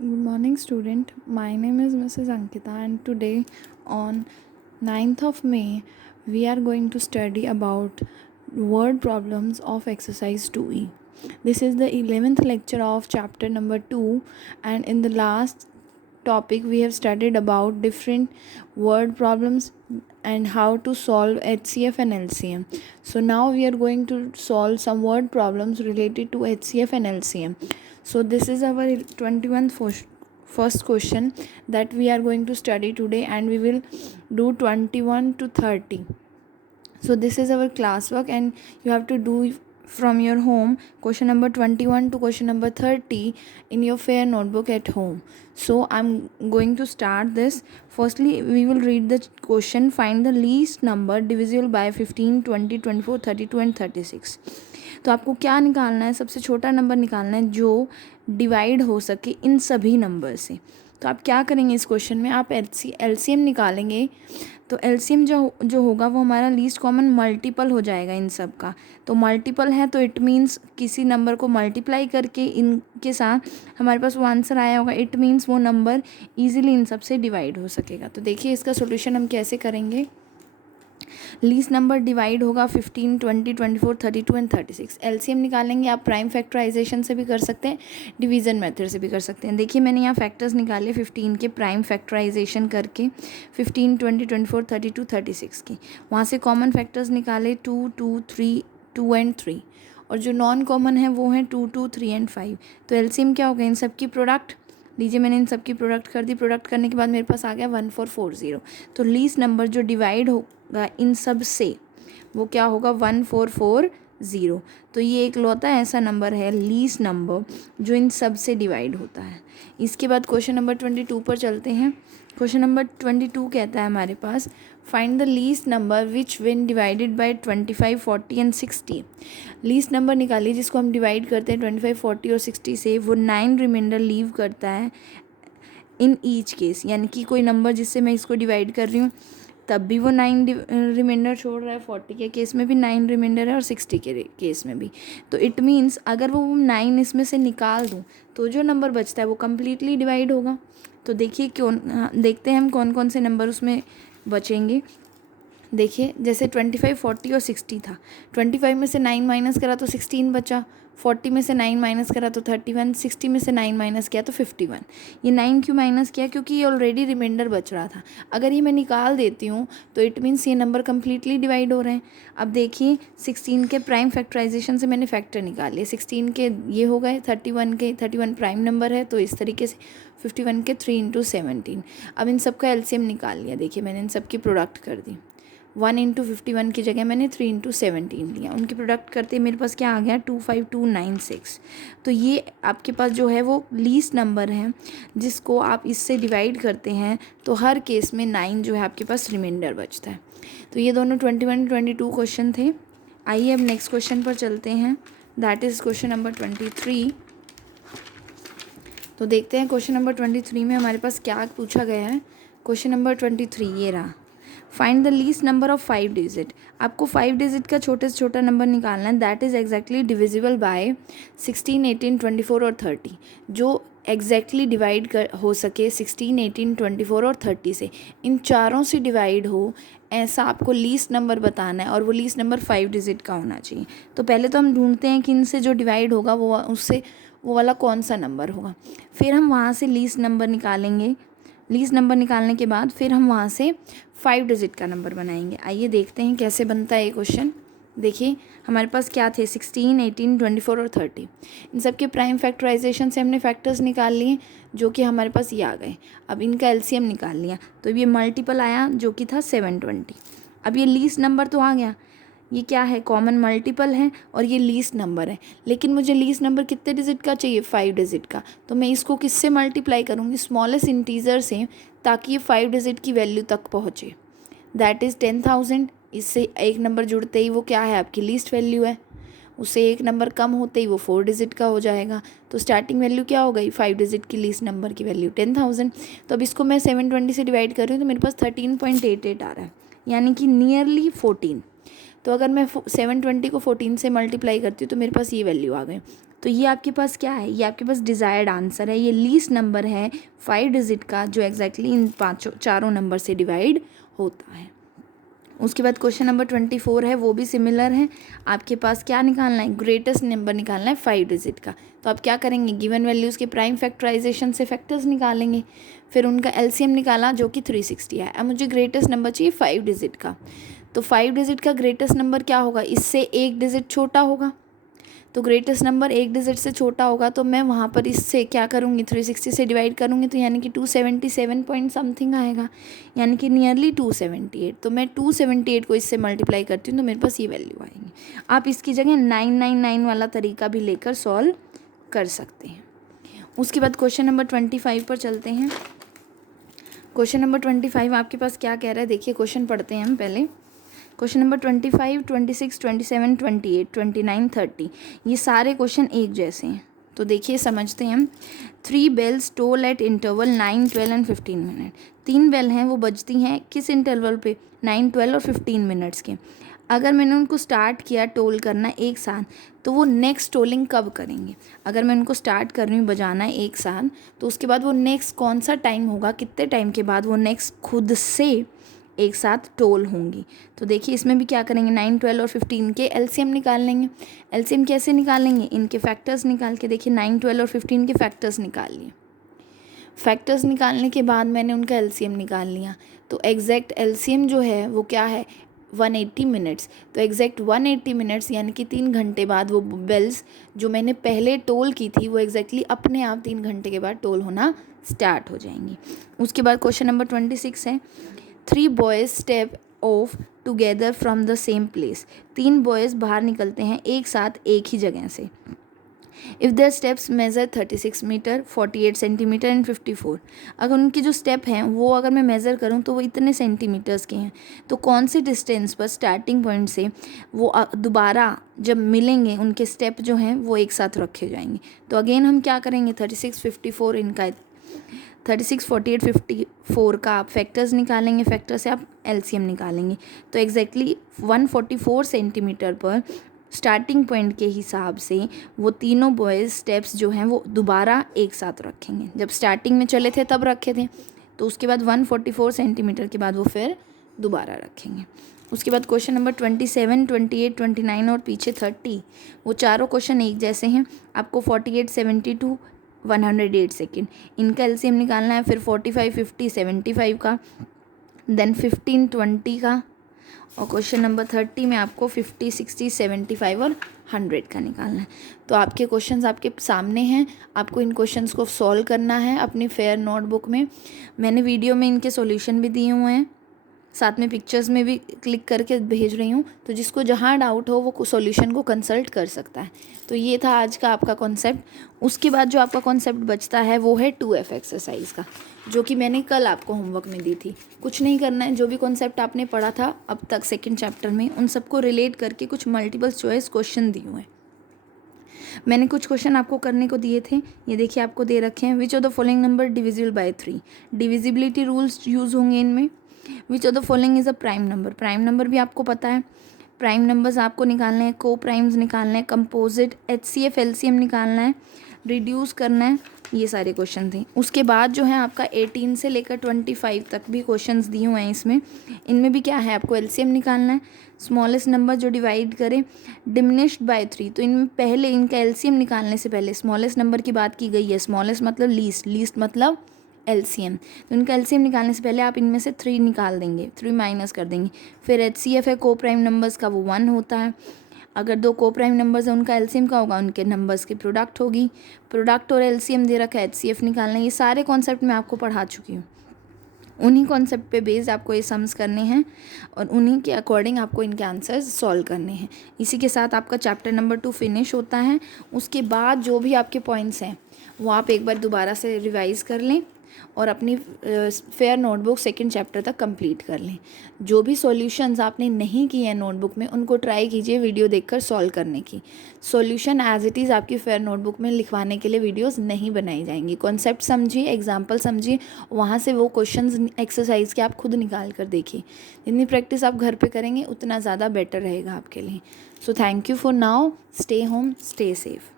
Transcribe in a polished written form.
Good morning, student. My name is Mrs. Ankita, and today, on 9th of May, we are going to study about word problems of exercise 2E. This is the 11th lecture of chapter number 2, and in the last topic, we have studied about different word problems and how to solve HCF and LCM. So, now we are going to solve some word problems related to HCF and LCM. So this is our 21st first question that we are going to study today, and we will do 21 to 30. So this is our classwork, and you have to do from your home question number 21 to question number 30 in your fair notebook at home. So I'm going to start this. Firstly, we will read the question. Find the least number divisible by 15, 20, 24, 32 and 36. तो आपको क्या निकालना है? सबसे छोटा number निकालना है जो डिवाइड हो सके इन सभी नंबर से. तो आप क्या करेंगे इस क्वेश्चन में? आप एलसीएम निकालेंगे. तो एलसीएम जो होगा वो हमारा लीस्ट कॉमन मल्टीपल हो जाएगा इन सब का. तो मल्टीपल है तो इट मीन्स किसी नंबर को मल्टीप्लाई करके इनके साथ हमारे पास वो आंसर आया होगा. इट मीन्स वो नंबर ईजिली इन सब से डिवाइड हो सकेगा. तो देखिए इसका सोल्यूशन हम कैसे करेंगे. लीस्ट नंबर डिवाइड होगा 15, 20, 24, 32 एंड 36. एलसीएम निकालेंगे. आप प्राइम फैक्टराइजेशन से भी कर सकते हैं, डिवीज़न मेथड से भी कर सकते हैं. देखिए मैंने यहाँ फैक्टर्स निकाले 15 के प्राइम फैक्टराइजेशन करके 15, 20, 24, 32, 36 की. वहाँ से कॉमन फैक्टर्स निकाले 2, 2, 3, 2 एंड 3. और जो नॉन कॉमन है वो हैं 2, 2, 3 एंड 5. तो एलसीएम क्या होगा? इन सब की प्रोडक्ट. लीजिए मैंने इन सब की प्रोडक्ट कर दी. प्रोडक्ट करने के बाद मेरे पास आ गया 1440. तो लीस्ट नंबर जो डिवाइड होगा इन सब से वो क्या होगा? 1440. तो ये एक लौता ऐसा नंबर है लीस्ट नंबर जो इन सब से डिवाइड होता है. इसके बाद क्वेश्चन नंबर 22 पर चलते हैं. क्वेश्चन नंबर 22 कहता है हमारे पास find the least number which when divided by 25, 40 and 60. Least number निकालिए जिसको हम डिवाइड करते हैं 25, 40 और 60 से. वो 9 रिमाइंडर लीव करता है इन ईच केस. यानी कि कोई नंबर जिससे मैं इसको डिवाइड कर रही हूँ तब भी वो 9 रिमाइंडर छोड़ रहा है. 40 के केस में भी 9 रिमाइंडर है और 60 के केस में भी. तो इट मीन्स अगर वो 9 इसमें से निकाल दूँ तो जो नंबर बचता है वो कम्प्लीटली डिवाइड होगा. तो देखिए देखते हैं हम कौन कौन से नंबर उसमें बचेंगे. देखिए जैसे 25, 40 और 60 था. 25 में से 9 माइनस करा तो 16 बचा. 40 में से 9 माइनस करा तो 31. 60 में से 9 माइनस किया तो 51. ये 9 क्यों माइनस किया? क्योंकि ये ऑलरेडी रिमाइंडर बच रहा था. अगर ये मैं निकाल देती हूँ तो इट मीन्स ये नंबर कम्प्लीटली डिवाइड हो रहे हैं. अब देखिए 16 के प्राइम फैक्टराइजेशन से मैंने फैक्टर निकाल लिए. 16 के ये हो गए 31 के. 31 प्राइम नंबर है तो इस तरीके से 51 के 3 इंटू 17. अब इन सब का एलसीएम निकाल लिया. देखिए मैंने इन सब की प्रोडक्ट कर दी. 1 इंटू 51 की जगह मैंने 3 इंटू 17 लिया. उनकी प्रोडक्ट करते मेरे पास क्या आ गया? 25296. तो ये आपके पास जो है वो लीस्ट नंबर है जिसको आप इससे डिवाइड करते हैं तो हर केस में 9 जो है आपके पास रिमाइंडर बचता है. तो ये दोनों 21, 22 क्वेश्चन थे. आइए अब नेक्स्ट क्वेश्चन पर चलते हैं. That is question number 23. तो देखते हैं क्वेश्चन नंबर 23 में हमारे पास क्या पूछा गया है. क्वेश्चन नंबर 23 ये रहा. Find the least number of 5 digit. आपको 5 डिजिट का छोटे से छोटा नंबर निकालना है. That is exactly divisible by 16, 18, 24 और 30. जो एग्जैक्टली डिवाइड हो सके 16, 18, 24 और 30 से. इन चारों से डिवाइड हो ऐसा आपको लीस्ट नंबर बताना है और वो लीस्ट नंबर 5 डिजिट का होना चाहिए. तो पहले तो हम ढूंढते हैं कि इनसे जो डिवाइड होगा वो उससे वो वाला कौन सा नंबर होगा. फिर हम वहाँ से लीस्ट नंबर निकालेंगे. लीस्ट नंबर निकालने के बाद फिर हम वहाँ से 5 डिजिट का नंबर बनाएंगे. आइए देखते हैं कैसे बनता है ये क्वेश्चन. देखिए हमारे पास क्या थे? 16, 18, 24 और 30. इन सब के प्राइम फैक्टराइजेशन से हमने फैक्टर्स निकाल लिए जो कि हमारे पास ये आ गए. अब इनका एलसीएम निकाल लिया तो ये मल्टीपल आया जो कि था 720. अब ये लीस्ट नंबर तो आ गया. ये क्या है? कॉमन मल्टीपल है और ये लीस्ट नंबर है. लेकिन मुझे लीस्ट नंबर कितने डिजिट का चाहिए? 5 डिजिट का. तो मैं इसको किससे मल्टीप्लाई करूँगी? स्मॉलेस्ट इंटीजर से, ताकि ये 5 डिजिट की वैल्यू तक पहुँचे. That is 10,000. इससे एक नंबर जुड़ते ही वो क्या है? आपकी लीस्ट वैल्यू है. उससे एक नंबर कम होते ही वो 4 डिजिट का हो जाएगा. तो स्टार्टिंग वैल्यू क्या हो गई? 5 डिजिट की लीस्ट नंबर की वैल्यू 10,000. तो अब इसको मैं 720 से डिवाइड कर रही हूँ तो मेरे पास 13.88 आ रहा है, यानी कि नियरली 14. तो अगर मैं 720 को 14 से मल्टीप्लाई करती हूँ तो मेरे पास ये वैल्यू आ गई. तो ये आपके पास क्या है, ये आपके पास डिज़ायर्ड आंसर है, ये लीस्ट नंबर है 5 डिजिट का जो एग्जैक्टली इन चारों नंबर से डिवाइड होता है। उसके बाद क्वेश्चन नंबर 24 है, वो भी सिमिलर है। आपके पास क्या निकालना है, ग्रेटेस्ट नंबर निकालना है 5 डिजिट का। तो आप क्या करेंगे, गिवन वैल्यूज़ के प्राइम फैक्टराइजेशन से फैक्टर्स निकालेंगे, फिर उनका एलसीएम निकाला जो कि 360 है। अब मुझे ग्रेटेस्ट नंबर चाहिए 5 डिजिट का, तो 5 डिजिट का ग्रेटेस्ट नंबर क्या होगा, इससे एक डिजिट छोटा होगा। तो ग्रेटेस्ट नंबर एक डिजिट से छोटा होगा तो मैं वहाँ पर इससे क्या करूँगी, 360 से डिवाइड करूँगी, तो यानी कि 277 पॉइंट समथिंग आएगा, यानी कि नियरली 278। तो मैं 278 को इससे मल्टीप्लाई करती हूँ तो मेरे पास ये वैल्यू आएगी। आप इसकी जगह 999 वाला तरीका भी लेकर सॉल्व कर सकते हैं। उसके बाद क्वेश्चन नंबर 25 पर चलते हैं। क्वेश्चन नंबर 25 आपके पास क्या कह रहा है, देखिए क्वेश्चन पढ़ते हैं हम पहले। क्वेश्चन नंबर 25, 26, 27, 28, 29, 30, ये सारे क्वेश्चन एक जैसे हैं। तो देखिए समझते हैं हम। 3 bells toll at interval 9, 12 and 15 minute. 3 bell हैं वो बजती हैं किस इंटरवल पे, 9, 12 और 15 मिनट्स के। अगर मैंने उनको स्टार्ट किया टोल करना एक साथ, तो वो नेक्स्ट टोलिंग कब करेंगे। अगर मैं उनको स्टार्ट कर रही हूँ बजाना एक साथ, तो उसके बाद वो नेक्स्ट कौन सा टाइम होगा, कितने टाइम के बाद वो नेक्स्ट खुद से एक साथ टोल होंगी। तो देखिए इसमें भी क्या करेंगे, 9, 12 और 15 के एलसीएम निकाल लेंगे। एलसीएम कैसे निकालेंगे, इनके फैक्टर्स निकाल के। देखिए 9, 12 और 15 के फैक्टर्स निकाल लिए। फैक्टर्स निकालने के बाद मैंने उनका एलसीएम निकाल लिया, तो एग्जैक्ट एलसीएम जो है वो क्या है, 180 मिनट्स। तो एग्जैक्ट 180 मिनट्स यानी कि 3 घंटे बाद वो बेल्स जो मैंने पहले टोल की थी वो एग्जैक्टली अपने आप 3 घंटे के बाद टोल होना स्टार्ट हो जाएंगी। उसके बाद क्वेश्चन नंबर 26 है, 3 boys step off together from the same place. 3 boys बाहर निकलते हैं एक साथ एक ही जगह से। If their steps measure 36 metre, 48 centimetre and 54। अगर उनकी जो स्टेप हैं वो अगर मैं मेज़र करूँ तो वो इतने सेंटीमीटर्स के हैं, तो कौन सी डिस्टेंस पर स्टार्टिंग पॉइंट से वो दोबारा जब मिलेंगे उनके स्टेप जो हैं वो एक साथ रखे जाएंगे। तो अगेन हम क्या करेंगे, 36, 54 इनका 36, 48, 54 का आप फैक्टर्स निकालेंगे, फैक्टर से आप एलसीएम निकालेंगे। तो एग्जैक्टली 144 सेंटीमीटर पर स्टार्टिंग पॉइंट के हिसाब से वो तीनों बॉयज़ स्टेप्स जो हैं वो दोबारा एक साथ रखेंगे। जब स्टार्टिंग में चले थे तब रखे थे, तो उसके बाद 144 सेंटीमीटर के बाद वो फिर दोबारा रखेंगे। उसके बाद क्वेश्चन नंबर 27, 28, 29 और पीछे 30, वो चारों क्वेश्चन एक जैसे हैं। आपको 48, 72, 108 सेकेंड इनका एलसीएम निकालना है। फिर 45, 50, 75 का, देन 15, 20 का, और क्वेश्चन नंबर 30 में आपको 50, 60, 75 और 100 का निकालना है। तो आपके क्वेश्चंस आपके सामने हैं, आपको इन क्वेश्चंस को सॉल्व करना है अपनी फेयर नोटबुक में। मैंने वीडियो में इनके सॉल्यूशन भी दिए हुए हैं, साथ में पिक्चर्स में भी क्लिक करके भेज रही हूँ, तो जिसको जहाँ डाउट हो वो सॉल्यूशन को कंसल्ट कर सकता है। तो ये था आज का आपका कॉन्सेप्ट। उसके बाद जो आपका कॉन्सेप्ट बचता है वो है 2F एक्सरसाइज का, जो कि मैंने कल आपको होमवर्क में दी थी। कुछ नहीं करना है, जो भी कॉन्सेप्ट आपने पढ़ा था अब तक सेकेंड चैप्टर में, उन सबको रिलेट करके कुछ मल्टीपल चॉइस क्वेश्चन दिए हुए हैं। मैंने कुछ क्वेश्चन आपको करने को दिए थे, ये देखिए आपको दे रखे हैं। Which of the following number divisible by 3, divisibility rules use होंगे इनमें। Which of the following is a prime number, prime number भी आपको पता है। प्राइम नंबर्स आपको निकालने हैं, को प्राइम्स निकालने हैं, कंपोजिट, HCF एलसीएम निकालना है, रिड्यूस करना है, ये सारे क्वेश्चन थे। उसके बाद जो है आपका 18 से लेकर 25 तक भी क्वेश्चंस दिए हुए हैं इसमें। इनमें भी क्या है, आपको एलसीएम निकालना है, स्मॉलेस्ट नंबर जो डिवाइड करे डिमिनिश्ड बाय 3। तो इनमें पहले इनका एलसीएम निकालने से पहले स्मॉलेस्ट नंबर की बात की गई है। स्मॉलेस्ट मतलब लीस्ट, लीस्ट मतलब एलसीएम। तो इनका एलसीएम निकालने से पहले आप इनमें से 3 निकाल देंगे, 3 माइनस कर देंगे। फिर HCF है को प्राइम नंबर्स का, वो 1 होता है। अगर 2 को प्राइम नंबर्स है उनका एलसीएम का होगा, उनके नंबर्स की प्रोडक्ट होगी। प्रोडक्ट और एलसीएम दे रखा है, HCF निकालना है। ये सारे कॉन्सेप्ट मैं आपको पढ़ा चुकी हूँ। उन्हीं कॉन्सेप्ट पे बेस्ड आपको ये सम्स करने हैं और उन्हीं के अकॉर्डिंग आपको इनके आंसर्स सॉल्व करने हैं। इसी के साथ आपका चैप्टर नंबर 2 फिनिश होता है। उसके बाद जो भी आपके पॉइंट्स हैं वो आप एक बार दोबारा से रिवाइज़ कर लें और अपनी फेयर नोटबुक सेकंड चैप्टर तक कंप्लीट कर लें। जो भी सॉल्यूशंस आपने नहीं किए हैं नोटबुक में उनको ट्राई कीजिए वीडियो देखकर सॉल्व करने की। सॉल्यूशन एज इट इज़ आपकी फेयर नोटबुक में लिखवाने के लिए वीडियोस नहीं बनाई जाएंगी। कॉन्सेप्ट समझिए, एग्जांपल समझिए, वहाँ से वो क्वेश्चंस एक्सरसाइज के आप खुद निकाल कर देखिए। जितनी प्रैक्टिस आप घर पर करेंगे उतना ज़्यादा बेटर रहेगा आपके लिए। So thank you for now, stay home, stay safe.